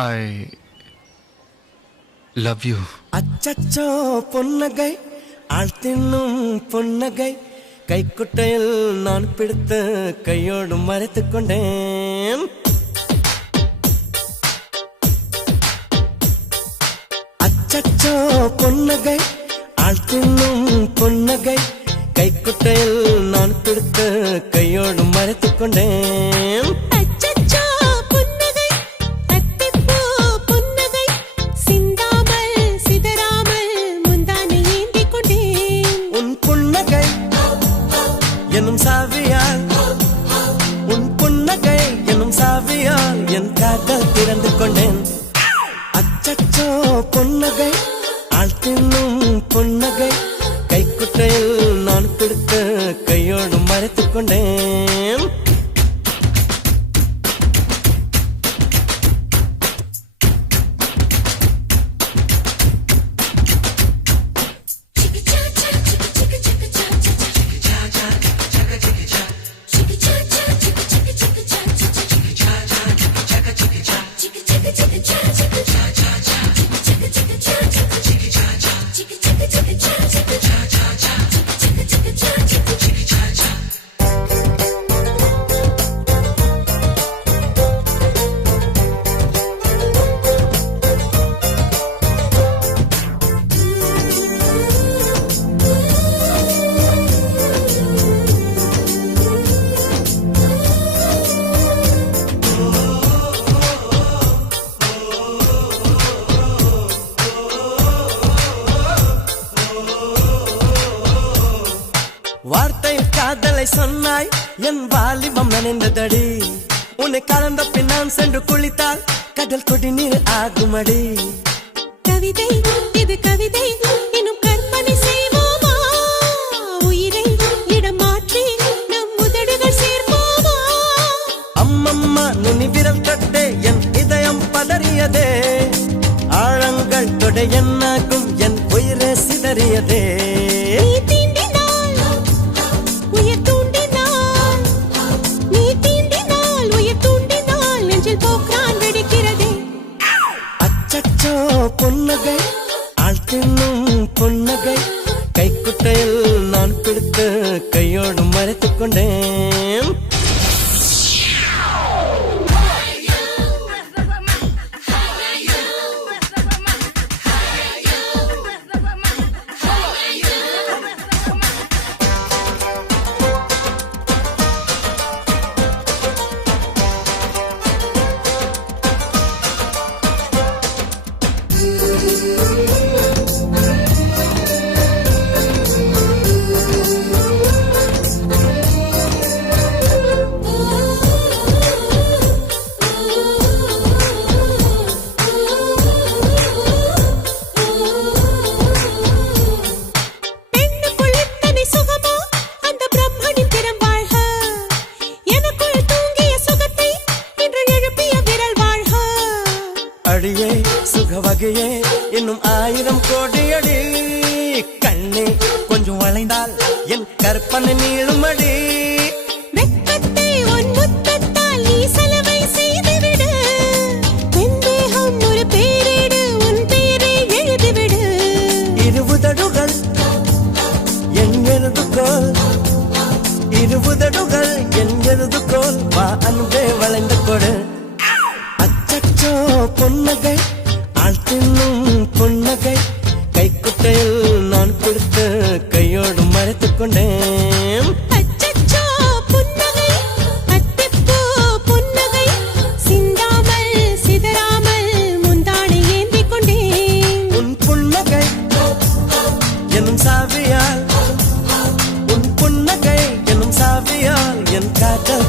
I love you. அச்சச்சோ பொன்னகை ஆள் தின்னும் பொன்னகை கைக்குட்டையில் நான் பிடித்து கையோடு மறைத்துக் கொண்டேன். அச்சச்சோ பொன்னகை ஆள் தின்னும் பொன்னகை கைக்குட்டையில் நான் பிடித்து கையோடு மறைத்துக் கொண்டேன். எனும் சாவியால் உன் புன்னகை எனும் சாவியால் என் காதல் திறந்து கொண்டேன். அச்சச்சோ பொன்னகை ஆள் தின்னும் பொன்னகை கைக்குட்டையில் நான் பிடித்து கையோடு மறைத்துக் கொண்டேன். வார்த்தை காதலை சொன்னாய் என் வாலிபம் நனைந்ததடி. உன்னை கலந்த பின் நான் சென்று குளித்தால் கடல் கொடி நீர் ஆகுமடி. கவிதை இது கவிதை இன்னும் கற்பனை செய்வோமா? உயிரை இடம் மாற்றி நம் உதடுகள் சேர்ப்போமா? அம்மம்மா நுனி விரல் தட்டே என் இதயம் பதறியதே. ஆழங்கள் தொட என்னாகும் என் உயிரே சிதறியதே. பொன்னகை ஆள் தின்னும் பொன்னகை கைக்குட்டையில் நான் பிடித்து கையோடு மறைத்துக் கொண்டேன். அடியே சுகவகையே இன்னும் 1000 கோடி அடி. கண்ணே கொஞ்சம் வளைந்தால் என் கற்பனை நீளுமடி. வெட்கத்தை உன் முத்தத்தால் நீ சலவை செய்துவிடு. வெந்தேகம் ஒரு பேரிடு உன் பேரை எழுதிவிடு. இருபுதடுகள் என் எழுதுகோல் இருபுதடுகள் என் எழுதுகோல் வா அன்பே வளைந்து கொடு. அச்சச்சோ பொன்னகை ஆள் தின்னும் பொன்னகை கைக்குட்டையில் நான் பிடித்து கையோடு மறைத்துக் கொண்டேன். அச்சச்சோ புன்னகை அத்திப்பூ புன்னகை சிந்தாமல் சிதறாமல் முந்தானை ஏந்திக் கொண்டேன். உன் புன்னகை எனும் சாவியால் உன் புன்னகை எனும் சாவியால் என் காதல்